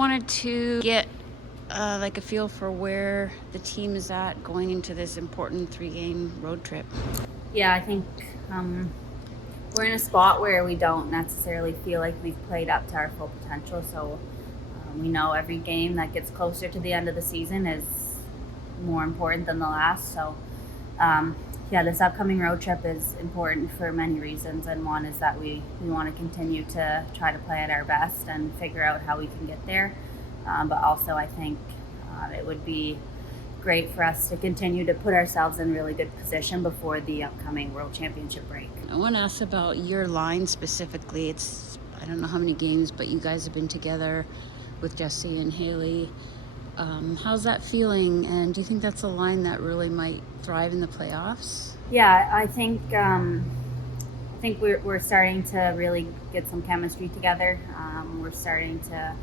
wanted to get like a feel for where the team is at going into this important 3-game road trip. Yeah, I think we're in a spot where we don't necessarily feel like we've played up to our full potential. So we know every game that gets closer to the end of the season is more important than the last. So yeah, this upcoming road trip is important for many reasons. And one is that we want to continue to try to play at our best and figure out how we can get there. But also I think it would be great for us to continue to put ourselves in really good position before the upcoming World Championship break. I want to ask about your line specifically. It's, I don't know how many games, but you guys have been together with Jesse and Haley. How's that feeling? And do you think that's a line that really might thrive in the playoffs? Yeah, I think we're starting to really get some chemistry together. We're starting to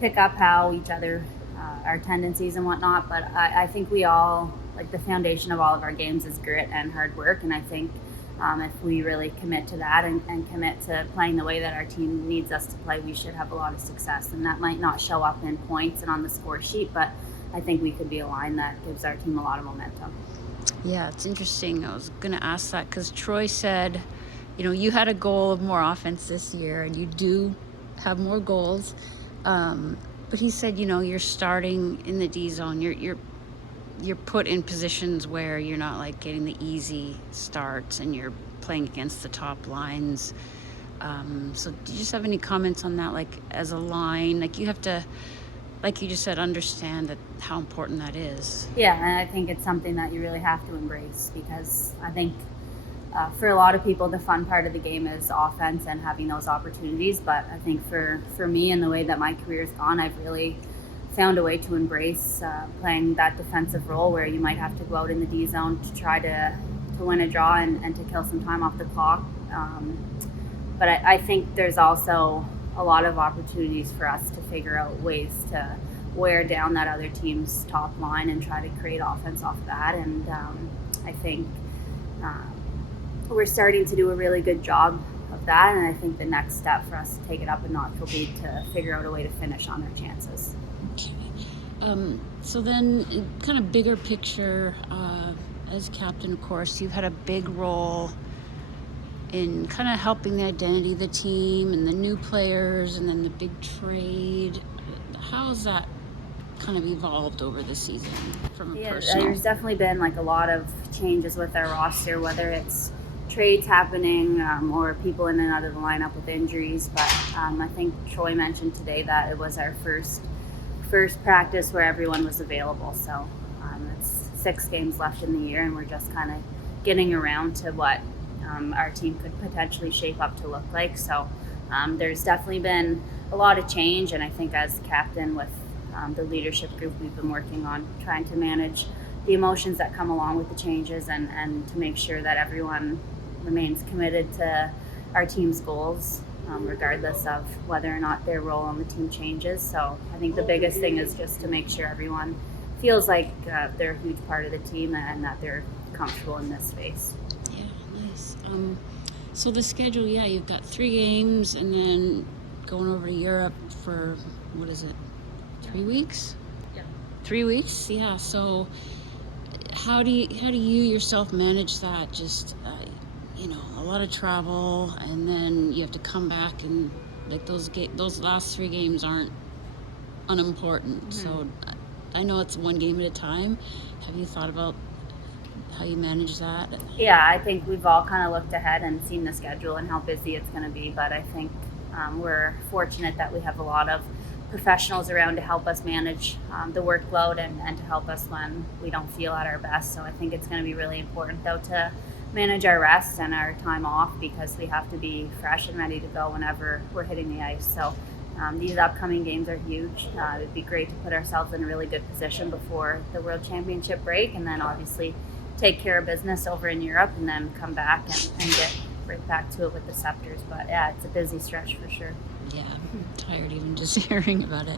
pick up how each other, our tendencies and whatnot. But I think we all, like, the foundation of all of our games is grit and hard work. And I think if we really commit to that and commit to playing the way that our team needs us to play, we should have a lot of success. And that might not show up in points and on the score sheet, but I think we could be a line that gives our team a lot of momentum. Yeah, it's interesting. I was going to ask that because Troy said, you know, you had a goal of more offense this year, and you do have more goals. But he said, you know, you're starting in the D zone. You're put in positions where you're not like getting the easy starts, and you're playing against the top lines. So do you just have any comments on that? Like, as a line, like, you have to, like you just said, understand that how important that is. Yeah, and I think it's something that you really have to embrace, because I think for a lot of people, the fun part of the game is offense and having those opportunities. But I think for me and the way that my career's gone, I've really found a way to embrace playing that defensive role where you might have to go out in the D zone to try to win a draw and to kill some time off the clock. But I think there's also a lot of opportunities for us to figure out ways to wear down that other team's top line and try to create offense off that. And I think we're starting to do a really good job of that. And I think the next step for us to take it up a notch will be to figure out a way to finish on our chances. Okay. So then, kind of bigger picture, as captain, of course, you've had a big role in kind of helping the identity of the team and the new players and then the big trade. How has that kind of evolved over the season from a personal? There's definitely been like a lot of changes with our roster, whether it's trades happening or people in and out of the lineup with injuries. But I think Troy mentioned today that it was our first practice where everyone was available. So it's 6 games left in the year, and we're just kind of getting around to what our team could potentially shape up to look like. So there's definitely been a lot of change, and I think as captain with the leadership group, we've been working on trying to manage the emotions that come along with the changes and to make sure that everyone remains committed to our team's goals, regardless of whether or not their role on the team changes. So I think the biggest thing is just to make sure everyone feels like they're a huge part of the team and that they're comfortable in this space. Yeah, nice. So the schedule, yeah, you've got 3 games and then going over to Europe for, what is it, 3 weeks? Yeah. 3 weeks, yeah. So how do you yourself manage that? Just you know, a lot of travel, and then you have to come back, and like those last 3 games aren't unimportant. Mm-hmm. So I know it's 1 game at a time. Have you thought about how you manage that? Yeah, I think we've all kind of looked ahead and seen the schedule and how busy it's going to be. But I think we're fortunate that we have a lot of professionals around to help us manage the workload and to help us when we don't feel at our best. So I think it's going to be really important, though, to manage our rest and our time off, because we have to be fresh and ready to go whenever we're hitting the ice. So these upcoming games are huge. It'd be great to put ourselves in a really good position before the World Championship break, and then obviously take care of business over in Europe and then come back and get right back to it with the Sceptres. But yeah, it's a busy stretch for sure. Yeah, I'm tired even just hearing about it.